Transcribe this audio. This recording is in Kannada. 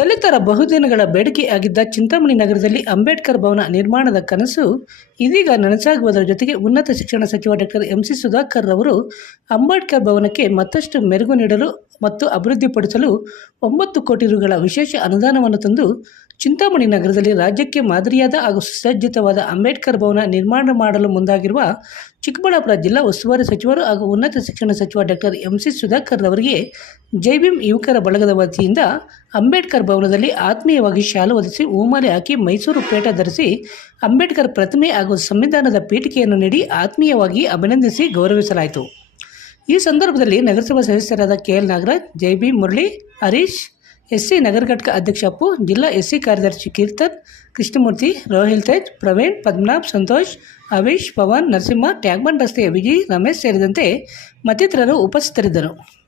ದಲಿತರ ಬಹುದಿನಗಳ ಬೇಡಿಕೆಯಾಗಿದ್ದ ಚಿಂತಾಮಣಿ ನಗರದಲ್ಲಿ ಅಂಬೇಡ್ಕರ್ ಭವನ ನಿರ್ಮಾಣದ ಕನಸು ಇದೀಗ ನನಸಾಗುವುದರ ಜೊತೆಗೆ ಉನ್ನತ ಶಿಕ್ಷಣ ಸಚಿವ ಡಾಕ್ಟರ್ ಎಂ ಸಿ ಸುಧಾಕರ್ ಅವರು ಅಂಬೇಡ್ಕರ್ ಭವನಕ್ಕೆ ಮತ್ತಷ್ಟು ಮೆರುಗು ನೀಡಲು ಮತ್ತು ಅಭಿವೃದ್ಧಿಪಡಿಸಲು ಒಂಬತ್ತು ಕೋಟಿ ರುಗಳ ವಿಶೇಷ ಅನುದಾನವನ್ನು ತಂದು ಚಿಂತಾಮಣಿ ನಗರದಲ್ಲಿ ರಾಜ್ಯಕ್ಕೆ ಮಾದರಿಯಾದ ಹಾಗೂ ಸುಸಜ್ಜಿತವಾದ ಅಂಬೇಡ್ಕರ್ ಭವನ ನಿರ್ಮಾಣ ಮಾಡಲು ಮುಂದಾಗಿರುವ ಚಿಕ್ಕಬಳ್ಳಾಪುರ ಜಿಲ್ಲಾ ಉಸ್ತುವಾರಿ ಸಚಿವರು ಹಾಗೂ ಉನ್ನತ ಶಿಕ್ಷಣ ಸಚಿವ ಡಾಕ್ಟರ್ ಎಂ ಸಿ ಸುಧಾಕರ್ ಅವರಿಗೆ ಜೈ ಭೀಮ್ ಯುವಕರ ಬಳಗದ ವತಿಯಿಂದ ಅಂಬೇಡ್ಕರ್ ಭವನದಲ್ಲಿ ಆತ್ಮೀಯವಾಗಿ ಶಾಲು ಒದಿಸಿ ಹೂಮಾಲೆ ಹಾಕಿ ಮೈಸೂರು ಪೇಟ ಧರಿಸಿ ಅಂಬೇಡ್ಕರ್ ಪ್ರತಿಮೆ ಹಾಗೂ ಸಂವಿಧಾನದ ಪೀಠಿಕೆಯನ್ನು ನೀಡಿ ಆತ್ಮೀಯವಾಗಿ ಅಭಿನಂದಿಸಿ ಗೌರವಿಸಲಾಯಿತು. ಈ ಸಂದರ್ಭದಲ್ಲಿ ನಗರಸಭಾ ಸದಸ್ಯರಾದ K L Nagaraj, J B Murali, Harish S C ನಗರ ಘಟಕ ಅಧ್ಯಕ್ಷ ಅಪ್ಪು, ಜಿಲ್ಲಾ ಎಸ್ ಸಿ ಕಾರ್ಯದರ್ಶಿ ಕೀರ್ತನ್, ಕೃಷ್ಣಮೂರ್ತಿ, ರೋಹಿಲ್ ತೇಜ್, ಪ್ರವೀಣ್, ಪದ್ಮನಾಭ್, ಸಂತೋಷ್, ಅವೀಶ್, ಪವನ್, ನರಸಿಂಹ ಟ್ಯಾಗ್ಮನ್ ರಸ್ತೆಯ ವಿಜಯ್ ರಮೇಶ್ ಸೇರಿದಂತೆ ಮತ್ತಿತರರು ಉಪಸ್ಥಿತರಿದ್ದರು.